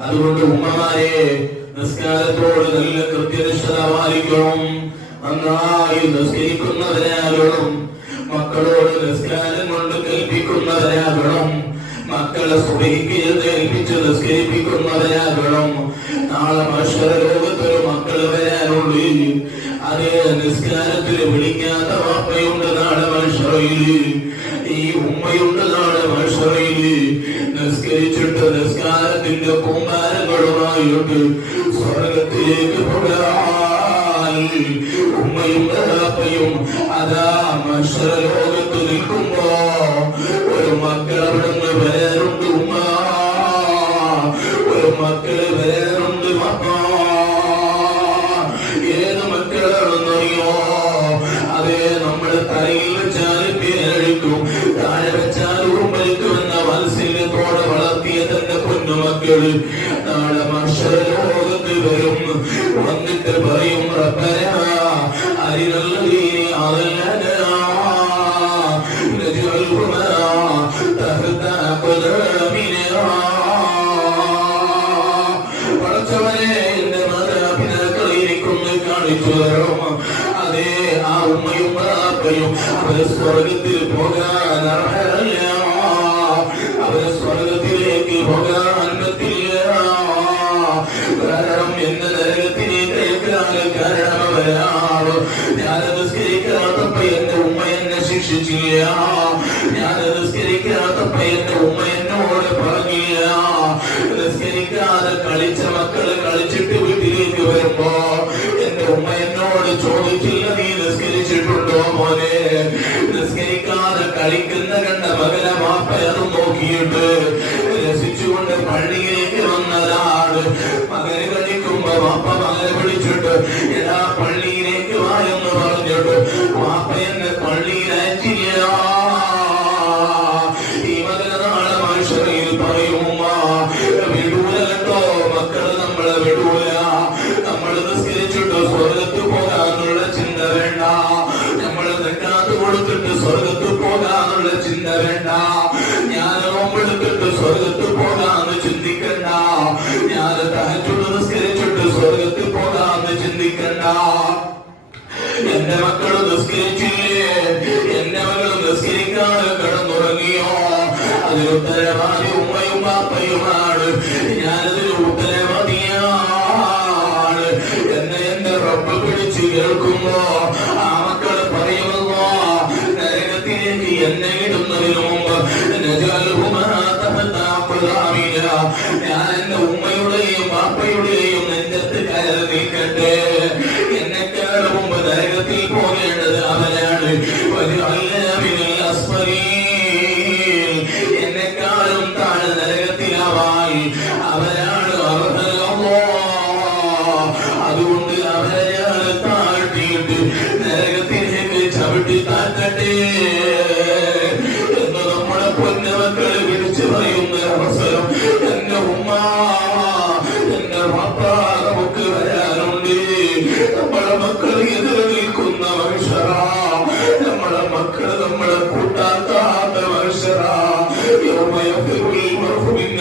അതുകൊണ്ട് ഉമ്മമാരെ നിസ്കാരത്തോട് നല്ല കൃത്യനിഷ്ഠത പാലിക്കണം. നന്നായി നിസ്കരിക്കുന്നവരാകണം മക്കളോട് നിസ്കാരം കൊണ്ട് കൽപ്പിക്കുന്നവരാകണം മക്കളെ സുബഹിക്ക് ഏൽപ്പിച്ച് നിസ്കരിപ്പിക്കുന്നവരാകണം നാളെ മനുഷ്യര ലോകത്തൊരു മക്കൾ വരാനുണ്ട് അതേ നിസ്കാരത്തിൽ വിളിക്കാത്ത വാപ്പയുണ്ട് നാളെ മനുഷ്യറയിൽ ഈ ഉമ്മയുണ്ട് നാളെ മനുഷ്യറയിൽ നിസ്കരിച്ചിട്ട് നിസ്കാരത്തിന്റെ കുമാരങ്ങളുമായിട്ട് സ്വർഗത്തിലേക്ക് പോകാൻ ഉമ്മയും അതാ മനുഷ്യര ലോകത്ത് നിൽക്കുമ്പോ മക്കൾ നാളെ മനുഷ്യലോകത്ത് വരും. വന്നിട്ട് പറയും റബ്ബന അരിനല്ലി അതല്ലന. അതേ ആ ഉമ്മയും പാപ്പയും അവർ സ്വർഗത്തിൽ പോകാൻ അർഹരല്ല. അവരെ സ്വർഗത്തിലേക്ക് പോകാൻ പറ്റില്ല കാരണം എന്ന നരകത്തിലേക്ക് അയക്കാൻ കാരണം അവരാണ്? ഞാൻ സ്കരിക്കാത്തപ്പോ എന്റെ ഉമ്മ എന്നെ ശിക്ഷിച്ചില്ല. ഞാൻ സ്കരിക്കാത്തപ്പോ എന്റെ ഉമ്മ എന്നോട് പറഞ്ഞില്ല. നിസ്കരിക്കാതെ കളിച്ച മക്കൾ കളിച്ചിട്ട് വീട്ടിലേക്ക് വരുമ്പോ എന്റെ ഉമ്മ കളിക്കുന്ന കണ്ട മകന മാപ്പയറും നോക്കിയിട്ട് രസിച്ചുകൊണ്ട് പള്ളിയിലേക്ക് വന്നതാണ്. മകന് കളിക്കുമ്പോ മാപ്പ മകനെ വിളിച്ചിട്ട് എടാ പള്ളിയിലേക്ക് എന്റെ മക്കൾ നിസ്കരിച്ചില്ലേ? എന്റെ മകൾ നിസ്കരിക്കാതെ കിടന്നുറങ്ങിയോ? അതിന് ഉത്തരവാദി ഉമ്മയും പാപ്പയുമാണ് ഞാനതിന് ഉത്തരവാദിയാണ്. എന്നെ എന്റെ റബ്ബ് പിടിച്ച് കേൾക്കുമ്പോ ആ മക്കൾ പറയുമല്ലോ നരകത്തിലേക്ക് എന്നെ ഇടുന്നതിന് മുമ്പ് അതുകൊണ്ട് ഞാൻ താഴ്ത്തിയിട്ട് നരകത്തിലേക്ക് ചവിട്ടി താഴ്ത്തട്ടെ എന്ന് നമ്മുടെ പൊന്നമക്കളെ വിളിച്ചു പറയുന്ന അവസരം എന്റെ ഉമ്മ എന്റെ പാപ്പ നമുക്ക് വരാനുണ്ട്. നമ്മളെ മക്കൾ എതിരെ നിൽക്കുന്ന മനുഷ്യരാ. നമ്മളെ മക്കൾ നമ്മളെ കൂട്ടാക്കാത്ത മനുഷ്യരാ. യൗമയഫിറുൽ മർഹു മിൻ